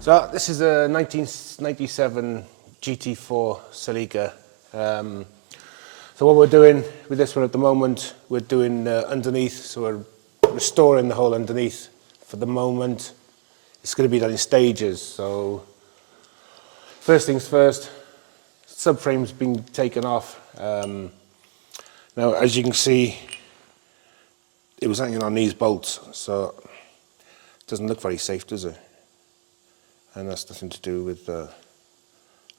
So this is a 1997 GT4 Celica. So what we're doing with this one at the moment, we're doing underneath, so we're restoring the whole underneath. For the moment, it's going to be done in stages. So first things first, subframe's been taken off. Now, as you can see, it was hanging on these bolts, so it doesn't look very safe, does it? And that's nothing to do with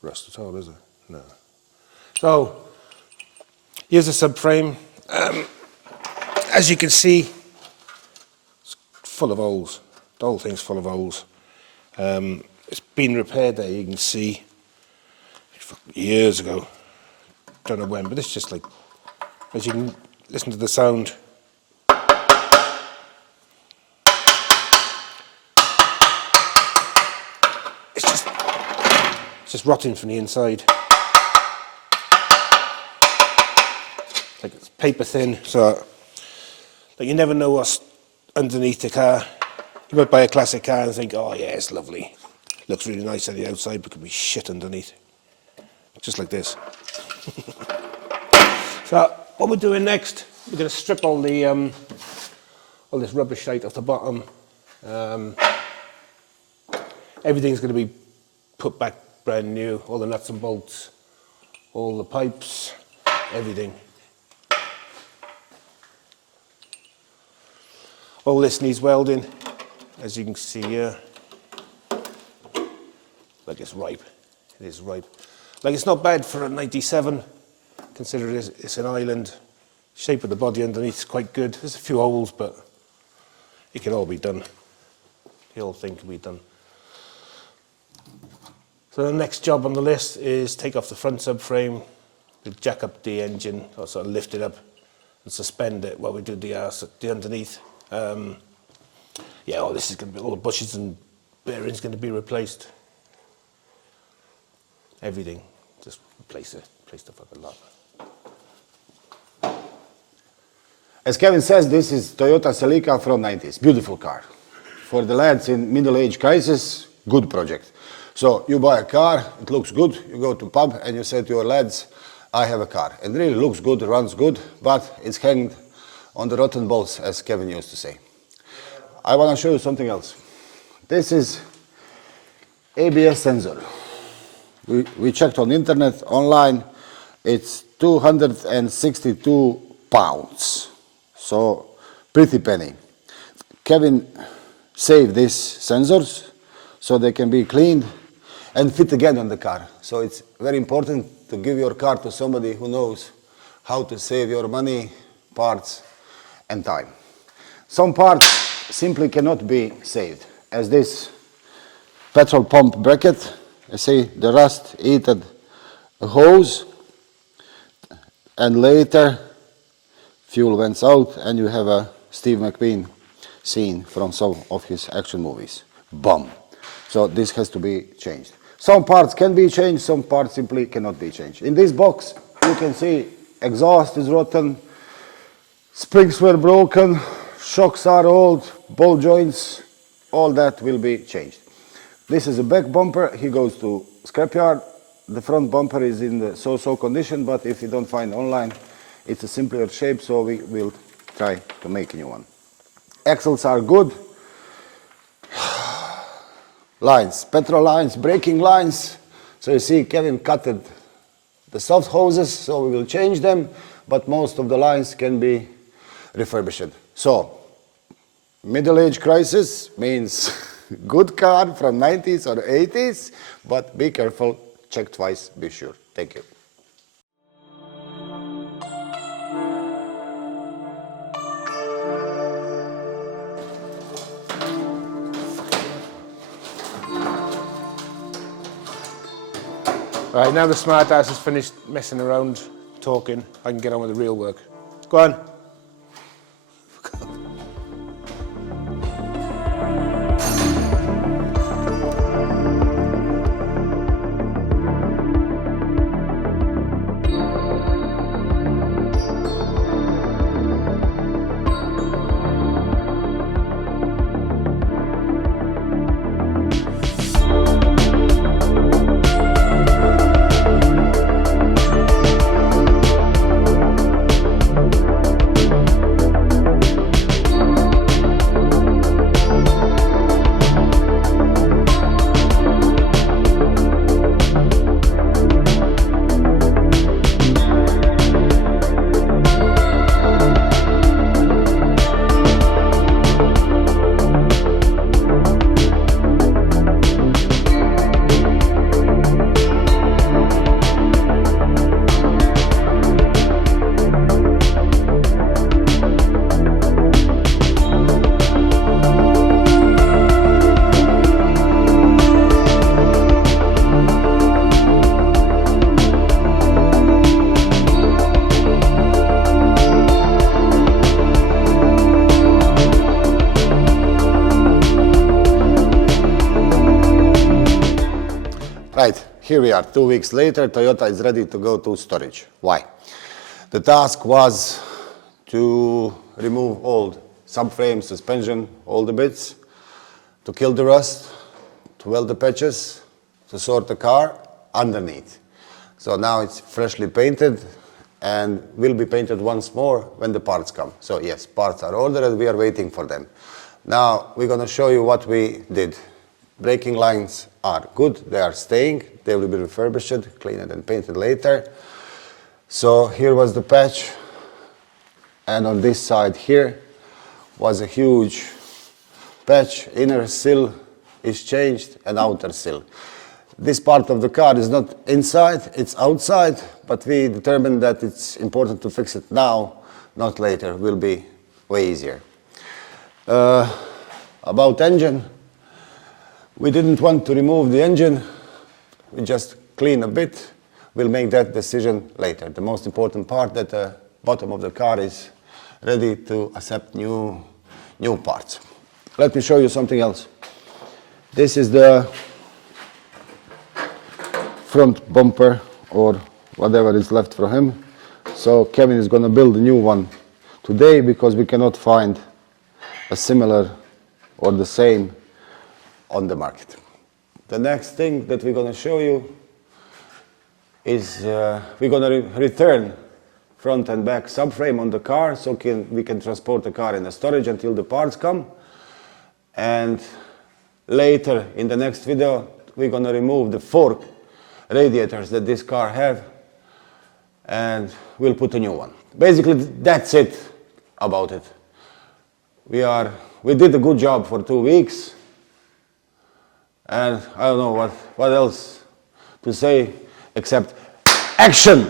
rust at all, is it? No. So, here's the subframe. As you can see, it's full of holes. The whole thing's full of holes. It's been repaired there, you can see, years ago. Don't know when, but it's just like, as you can listen to the sound. It's just rotting from the inside. Like it's paper thin, so like you never know what's underneath the car. You might buy a classic car and think, oh yeah, it's lovely. Looks really nice on the outside, but could be shit underneath. Just like this. So what we're doing next, we're going to strip all the all this rubbish shite off the bottom. Everything's going to be put back brand new, all the nuts and bolts, all the pipes, everything. All this needs welding, as you can see here. Like it's ripe, it is ripe. Like it's not bad for a 97, considering it's an island. Shape of the body underneath is quite good. There's a few holes, but it can all be done. The whole thing can be done. So the next job on the list is take off the front subframe, jack up the engine, or sort of lift it up and suspend it while we do the underneath. Yeah, all this is going to be, all the bushes and bearings going to be replaced. Everything, just replace the fucking lot. As Kevin says, this is Toyota Celica from 90s. Beautiful car. For the lads in middle-age crisis, good project. So you buy a car, it looks good, you go to pub and you say to your lads, I have a car. It really looks good, runs good, but it's hanging on the rotten bolts, as Kevin used to say. I want to show you something else. This is ABS sensor. We checked on internet, online, it's 262 pounds. So pretty penny. Kevin saved these sensors so they can be cleaned and fit again on the car. So it's very important to give your car to somebody who knows how to save your money, parts and time. Some parts simply cannot be saved, as this petrol pump bracket. You see the rust eaten hose, and later fuel went out and you have a Steve McQueen scene from some of his action movies. Boom. So this has to be changed. Some parts can be changed, some parts simply cannot be changed. In this box you can see exhaust is rotten, springs were broken, shocks are old, ball joints, all that will be changed. This is a back bumper, he goes to scrapyard. The front bumper is in the so-so condition, but if you don't find online, it's a simpler shape, so we will try to make a new one. Axles are good. Lines, petrol lines, braking lines. So you see Kevin cutted the soft hoses, so we will change them, but most of the lines can be refurbished. So, middle-age crisis means good car from 90s or 80s, but be careful, check twice, be sure. Thank you. Right, now the smart ass has finished messing around, talking, I can get on with the real work. Go on. Right, here we are, 2 weeks later, Toyota is ready to go to storage. Why? The task was to remove all subframe, suspension, all the bits, to kill the rust, to weld the patches, to sort the car underneath. So now it's freshly painted and will be painted once more when the parts come. So yes, parts are ordered and we are waiting for them. Now we're going to show you what we did. Braking lines are good, they are staying, they will be refurbished, cleaned and painted later. So here was the patch, and on this side here was a huge patch. Inner sill is changed and outer sill. This part of the car is not inside, it's outside, but we determined that it's important to fix it now, not later, will be way easier. About engine, we didn't want to remove the engine, we just clean a bit. We'll make that decision later. The most important part that the bottom of the car is ready to accept new parts. Let me show you something else. This is the front bumper or whatever is left for him. So Kevin is going to build a new one today because we cannot find a similar or the same on the market. The next thing that we're going to show you is we're going to return front and back subframe on the car so we can transport the car in the storage until the parts come. And later in the next video we're going to remove the 4 radiators that this car have and we'll put a new one. Basically that's it about it. We did a good job for 2 weeks. And I don't know what else to say except action!